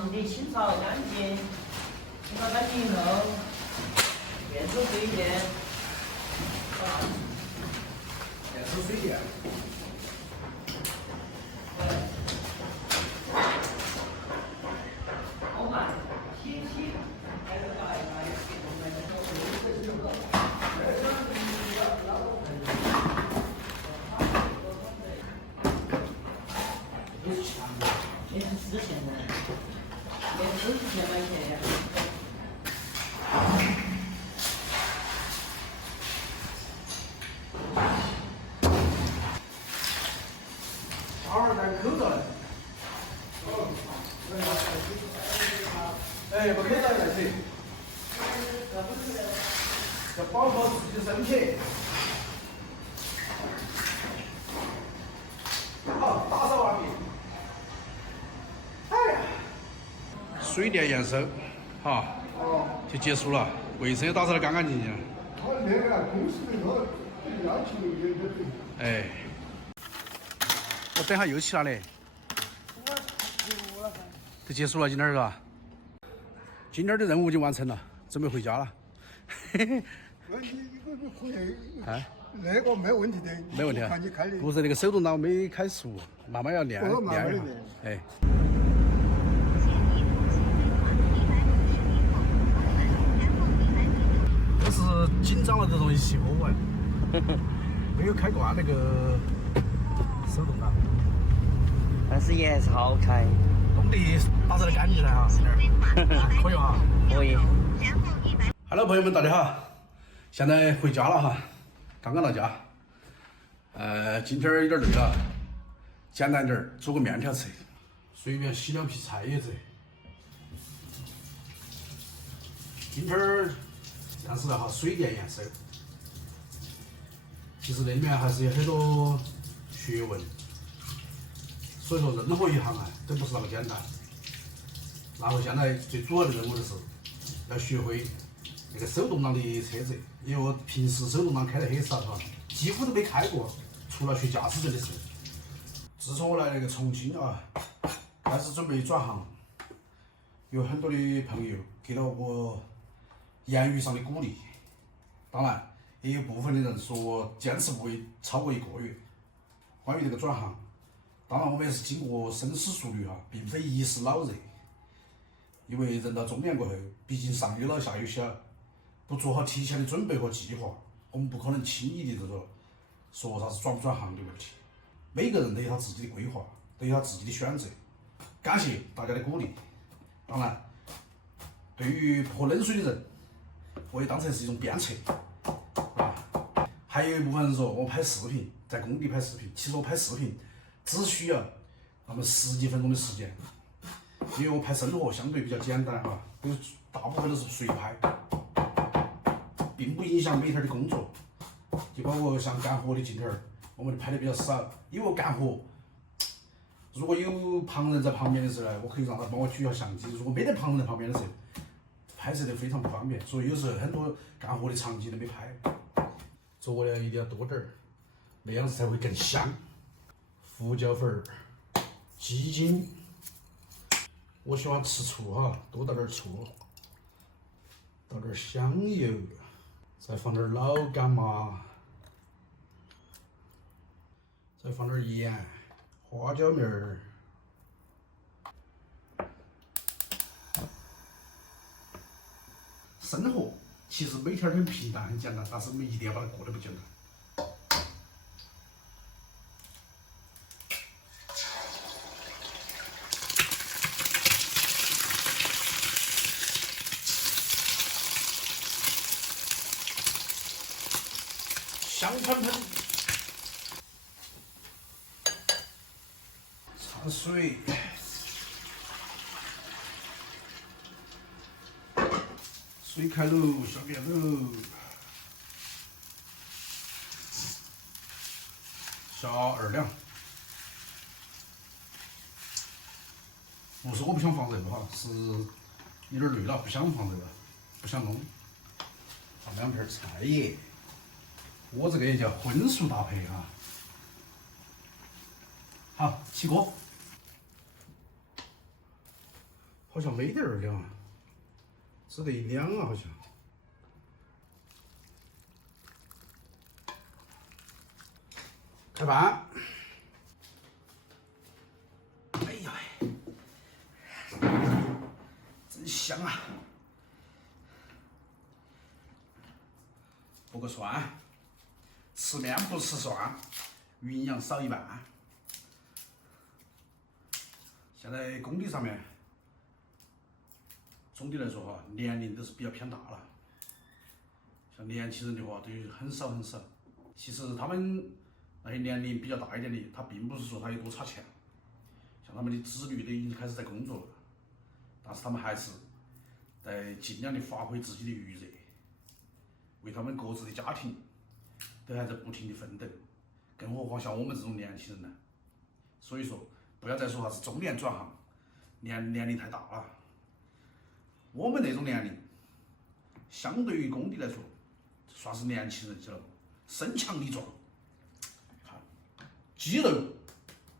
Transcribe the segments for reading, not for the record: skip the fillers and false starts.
忙的清扫干净，清扫干净以后，电子水电，电子水电。我们洗洗，还有打一打，也是强的，也是之前的，也是之前买钱。2戴口罩。哎，把口罩戴起，要保护自己的身体。好，打扫完毕。哎呀，水电验收，好，就结束了，卫生也打扫得干干净净。他那个公司的他要求严格点。哎，我等下又去哪里？就结束了今天是吧？今天的任务就完成了，准备回家了。你会哎，那个没问题的，没问题啊看你开的。不是那个手动挡没开熟，慢慢要练慢慢练一下练。哎，都是紧张了都容易起火哎，没有开惯那个手动挡，但是也还是好开，动力打扫得干净了哈，可以哈。可以。 Hello， 朋友们，大家好，现在回家了哈，刚刚到家。今天有点累了，简单点儿，煮个面条吃，随便洗2批菜叶子。今天这样子的哈，水电验收，其实那里面还是有很多学问，所以说任何一行啊都不是那么简单。然后现在最主要的任务就是要学会那个手动挡的车子，因为我平时手动挡开得很少哈，几乎都没开过，除了学驾驶证的时候。自从我来那个重庆啊，开始准备转行，有很多的朋友给了我言语上的鼓励，当然也有部分的人说我坚持不会超过1个月。关于这个转行，当然我们也是经过深思熟虑哈，并非一时脑热。因为人到中年过后，毕竟上有老下有小，不做好提前的准备和计划，我们不可能轻易的说啥子转不转行的问题。每个人都有他自己的规划，都有他自己的选择。感谢大家的鼓励。当然，对于泼冷水的人，我也当成是一种鞭策啊。还有一部分人说我拍视频，在工地拍视频，其实我拍视频只需要那么10几分钟的时间。因为我拍生活相对比较简单哈，大部分都是随拍，并不影响每天的工作。就包括像干活的镜头，我们拍的比较少，因为我干活，如果有旁人在旁边的时候呢，我可以让他帮我举下相机；如果没得旁人在旁边的时候，拍摄的非常不方便，所以有时候很多干活的场景都没拍。佐料一定要多点儿，那样子才会更香。胡椒粉儿、鸡精。我喜欢吃醋哈，多倒点醋，倒点香油，再放点老干妈，再放点盐、花椒面儿。生活其实每天很平淡很简单，但是我们一定要把它过得不简单。香喷喷，焯水，水开喽，下面喽，下2两。不是我不想放热哈，是有点累了，不想放热，不想弄。放2片菜叶。我这个也叫荤素搭配哈。好，起锅。好像没得2两，只得1两啊，好像。开饭。哎呀，真香啊！不过蒜，吃面不吃蒜，营养少一半。现在工地上面，总的来说哈，年龄都是比较偏大了。像年轻人的话，都有很少很少。其实他们那些年龄比较大一点的，他并不是说他有多差钱，像他们的子女都已经开始在工作了，但是他们还是在尽量的发挥自己的余热，为他们各自的家庭都还在不停的奋斗。更何况像我们这种年轻人呢？所以说，不要再说啥子中年转行，年龄太大了。我们那种年龄，相对于工地来说，算是年轻人，知道不？身强力壮，看肌肉，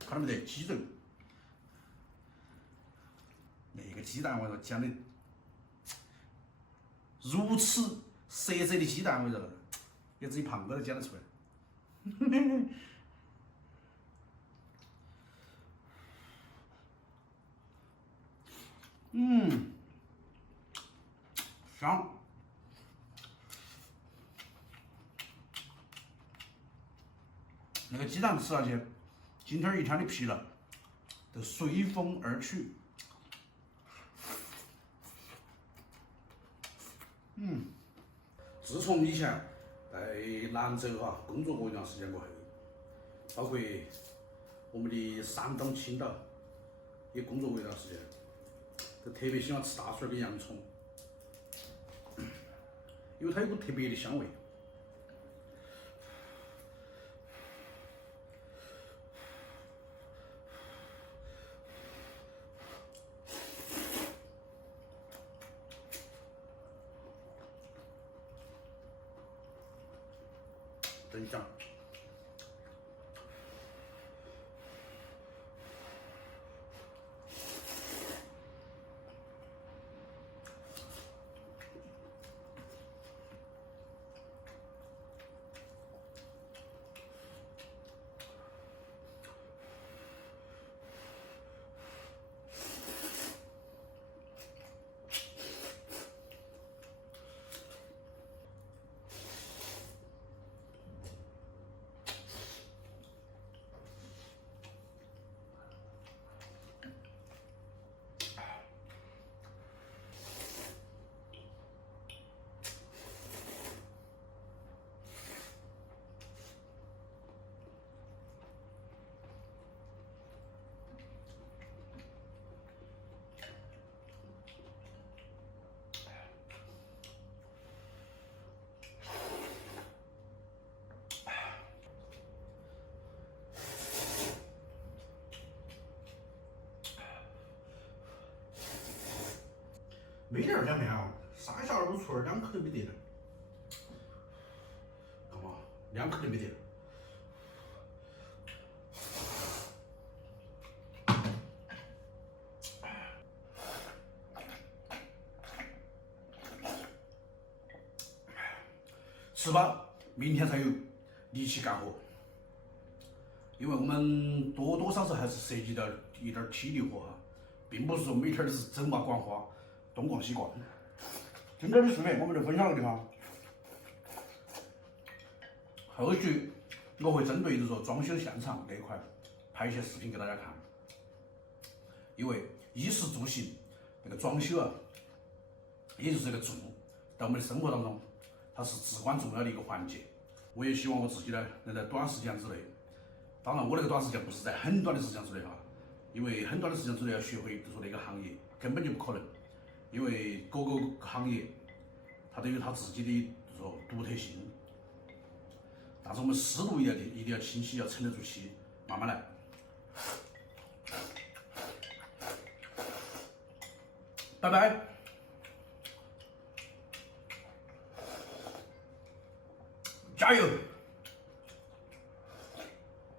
看到没得？肌肉，那个鸡蛋我说讲的如此色泽的鸡蛋，我说也只有胖哥都讲得出来。香。那个鸡蛋吃下去，今天一天的疲劳都随风而去。自从以前在兰州工作过一段时间过后，包括我们的山东青岛也工作过一段时间，都特别喜欢吃大蒜跟洋葱，因为它有个特别的香味。真香。没得2两面啊，3下2不出2口都没得了，看嘛，2口都没得了。吃饱，明天才有力气干活。因为我们多多少少还是涉及到一点体力活哈，并不是说每天都是走马观花。东逛西逛，今天的视频我们就分享到这地方。后续我会针对就是说装修现场那一块拍一些视频给大家看，因为衣食住行那个装修啊，也就是这个住，在我们的生活当中，它是至关重要的一个环节。我也希望我自己呢，能在短时间之内，当然我那个短时间不是在很短的时间之内哈，因为很短的时间之内要学会就是说那个行业根本就不可能。因为各个行业它都有它自己的就是说独特性，但是我们思路一定要清晰，要沉得住气，慢慢来。拜拜，加油！